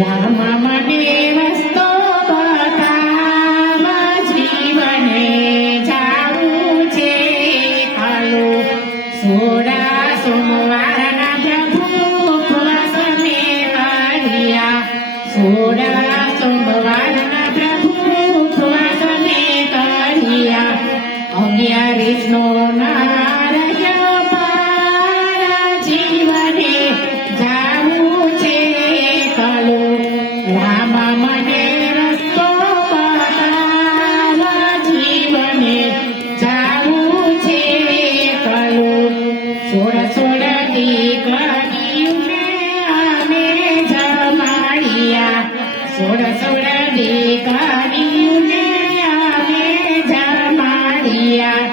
રામ મને રસ્તો બતાવ, જીવને જાવું છે કાલો. 16 સોમવારના પ્રભુ ઉપવાસ મેં કર્યા, 16 સોમવારના પ્રભુ ઉપવાસ મેં કર્યા. 11 નો ના રહ્યો પાર, જીવને જાવું છે કાલો. રામ મને રસ્તો બતાવ, જીવને જાવું છે કાલો. 16 દીકરીઓને અમે જમાડ્યા, 16 દીકરીઓને અમે જમાડ્યા.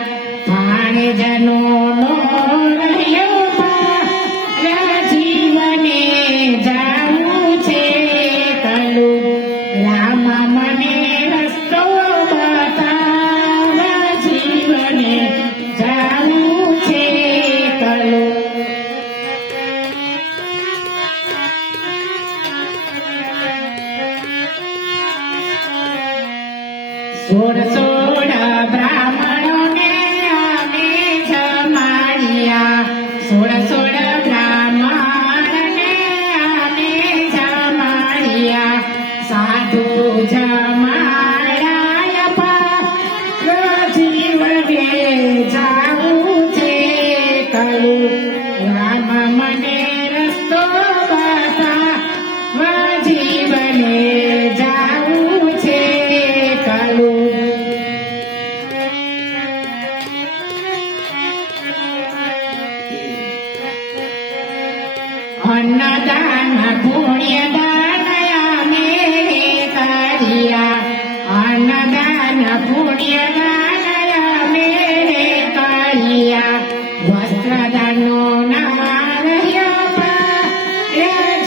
ભાણેજનો નો રહ્યો પાર, જીવને જાવું છે કાલો. રામ મને રસ્તો બતાવ, જીવને જાવું છે કાલો. 16 બ્રાહ્મણોને અમે જમાડ્યા, 16 બ્રાહ્મણને અમે જમાડ્યા. સાધુ જમાડાયા પાર, જીવને જાવું છે કાલો. રામ મને રસ્તો બતાવ, જીવને જાવું છે કાલો. અન્નદાન પુણ્યદાન અમે કર્યા, અન્નદાન પુણ્યદાન અમે કર્યા. વસ્ત્રદાનનો ના રહ્યો પાર,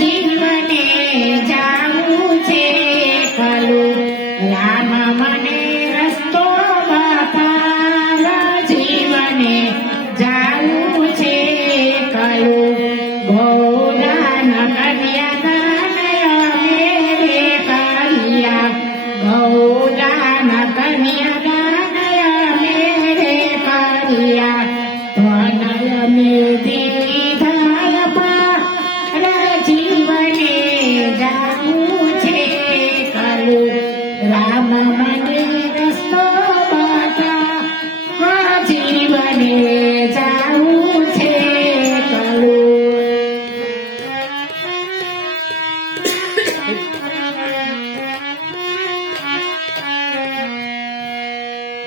જીવને જાવું છે કાલો. રામ મને રસ્તો બતાવ, જીવને જાવું છે કાલો. ગૌદાન કન્યાદાન અમે કર્યા, ગૌદાન કન્યાદાન અમે કર્યા. ધન અમે દીધા પાર, જીવને જાવું છે કાલો. રામ મને રસ્તો બતાવ, જીવને જાવું છે કાલો.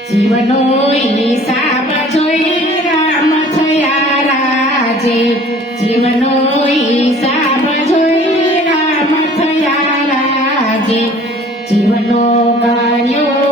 જીવનો હિસાબ જોઈ રામ થયા રાજે, જીવનો હિસાબ જોઈ રામ થયા રાજે. જીવનો કર્યો